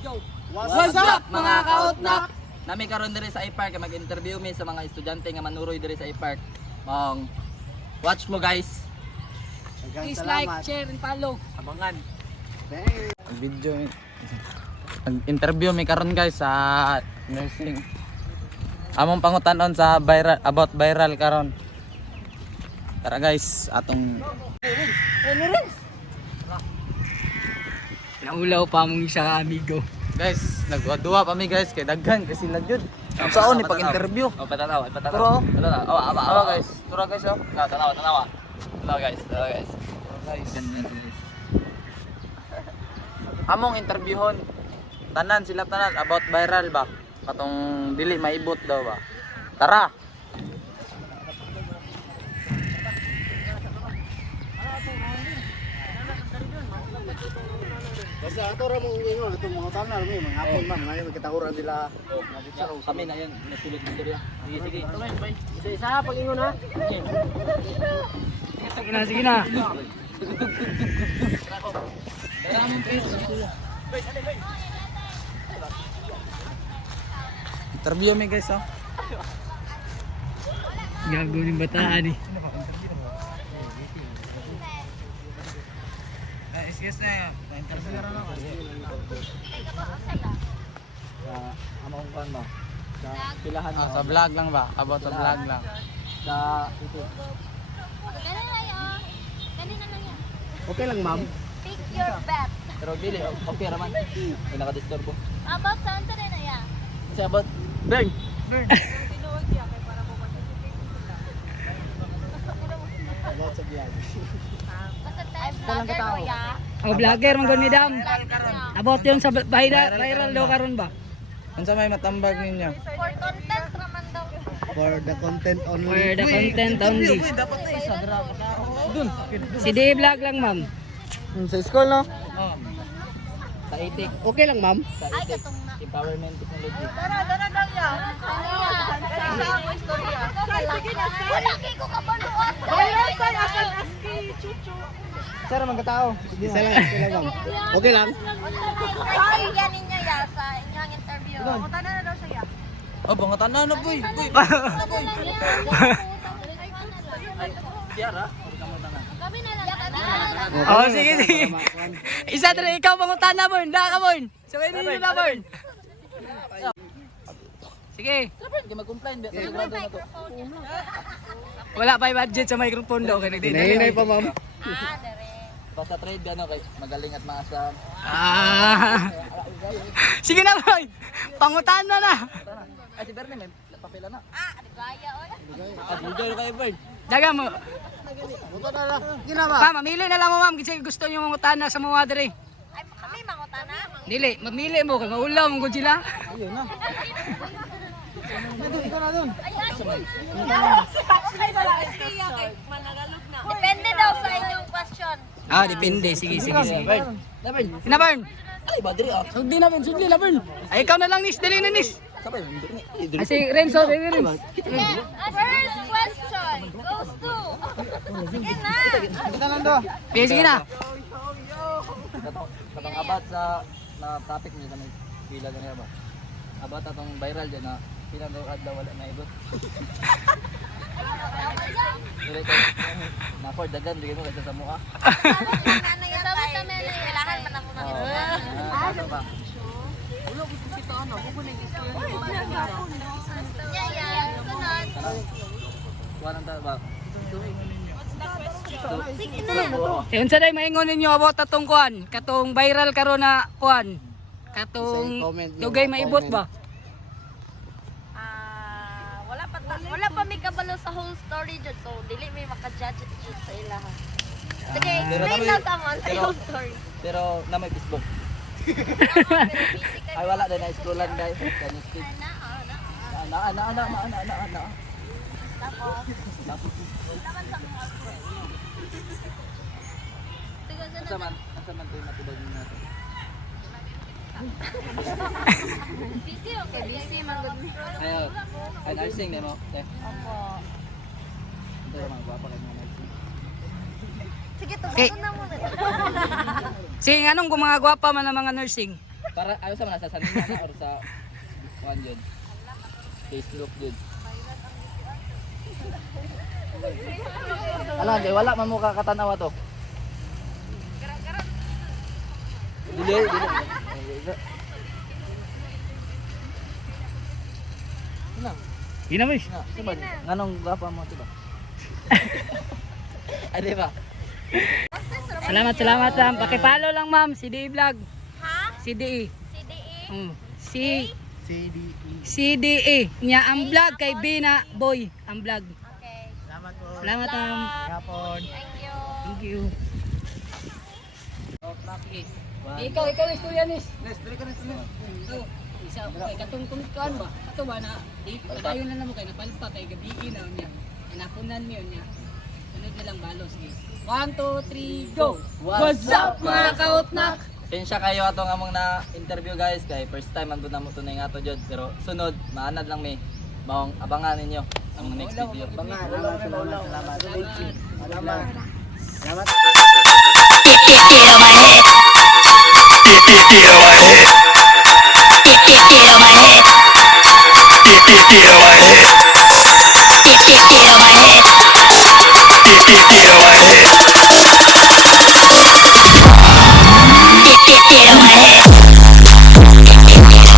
What's up mga kautnak? Nami karon diri sa iPark mag-interview mi sa mga estudyante nga manuroy diri sa iPark. Watch mo guys. Please like, share, and follow. Abangan. Video Nag-interview mi karon guys sa nursing. Among pangutanon sa viral about viral karon. Tara guys, atong Naulaw pa mong isa amigo. guys, nagduwa pa mi guys kay daghan kasi sila jud. Ang saon ni pag-interview. Patanaw. Pero Awa guys, tura guys oh. Tanawa. Tanawa guys. Guys. Among interviewon tanan sila tanan about viral ba? Katong dili maibot daw ba? Tara. Kasi ato ra mo ingon atong mga tanan mo mga hapon man ngayon magkatahuran nila. Kami na yan, nasulod dito rin. Sige. Isa-isa pag ingon ha. Sige na. Interview mi guys oh. Gago ng bataan eh. Excuse na. Interview na ako. Among kan mo. Sa pilahan mo. Sa vlog lang ba? About sa vlog lang. Sa ito. Kanina lang yan. Okay lang ma'am. Pick your bet. Pero dili okay ra man. Ay nakadisturbo. About saan sa rin na yan? Kasi about burn. About sa vlog. Basta tayo vlogger ko ya. Oh, vlogger mong gani dam. About yun sa viral daw karon ba? Unsa may matambag ninyo? For content naman daw. For the content only. For the content only. Dapat na isa grabe na. Dun. Si D vlog lang ma'am. Sa school no? Oh. Sa itik, Okay lang ma'am. sa Ay, itik. katong na. Empowerment technology. Dara daw ya. Wala kay ko kabaluan. Sir magkatao. Isa lang ma'am. Okay lang. Ay, yan ninyo ya sa inyong interview. Punta na daw siya. Oh, bangatan na boy. Boy. Tiara, Kami na lang. Oh, sige. Isa dre ikaw pangutan na bon, da ka bon. Sabay ninyo na bon. Sige. Di mag-complain ba sa grado na to. Wala pa yung budget sa microphone daw kay Hinahinay pa ma'am. Dere. Basta trade ano kay magaling at maasam. Sige na boy. Pangutan na na. Ay si Bernie may papel na. Gaya oy. Bugay kayo Bern. Daga mo. Buto na lang. Ginawa. Ma'am, mamili na lang mo ma'am kasi gusto niyo mangutan na sa mga dre. Ay, kami mangutana. Dili, mamili mo kay maulaw mo gud sila. Ayun na. Depende daw sa inyong question. Ah, depende. Sige. Bern. Na Bern. Sina Bern. Ay badri ah. Sugdi na Bern. Ay, ikaw na lang nis, dali na nis. Sabay Bernie. Ay, si Renzo, dali Renzo. First question goes to. Sige na. Sige na. Katong abat sa na topic niyo na pila ganyan ba? Abat atong viral dyan na pila daw adlaw wala na ibot. Dili kay na for dagan dili mo kasi sa mukha. Ano yan tayo? Kailangan man ako makibutan. Ano ba? Yeah. Sunod. Kuwanan ta ba? Sige na. Yun sa day maingon ninyo about atong kuan, katong viral karon na kuan. Katong dugay maibot ba? Wala pa may kabalo sa whole story jud, so dili may maka-judge jud sa ilaha. Sige, explain na sa mo sa whole story. Pero na may Facebook. Ay wala din na scrollan guys. Can you speak? Na. Tapos, Asa man tayo matubag natin. busy okay, busy man gud mi. Ay nursing nemo. Opo. Ito mga gwapa kay mga nursing. Sige, tugato na muna. Sige, anong kung mga gwapa man ang mga nursing? Para ayaw sa mga sa sanina na or sa kuan yun. Facebook yun. Ala, kay wala man mo kakatanawa to. Dili. Ina. Hinamis. Diba? Nganong gapa mo diba? Ay diba? Salamat ma'am. Pakipalo lang ma'am, CDE Vlog. Ha? CDE. CDE? Mm. CDE. CDE. Nya ang vlog kay Bina Boy. Ang vlog. Okay. Salamat po. Salamat ma'am. Hapon. Thank you. Thank you. Oh, sige. Ikaw istoryanis. Nes, dali ka nes. Ito, isa kay katungtong kan ba? Ato ba na di padayon na namo kay napalpa kay gabi na niya. Napunan niyo niya. Sunod na lang balo sige. 1 2 3 go. What's up mga kautnak? Pensya kayo atong among na interview guys kay first time man gud namo tunay nga ato jud pero sunod maanad lang mi. Maong abangan ninyo ang next video. Salamat. Get my head.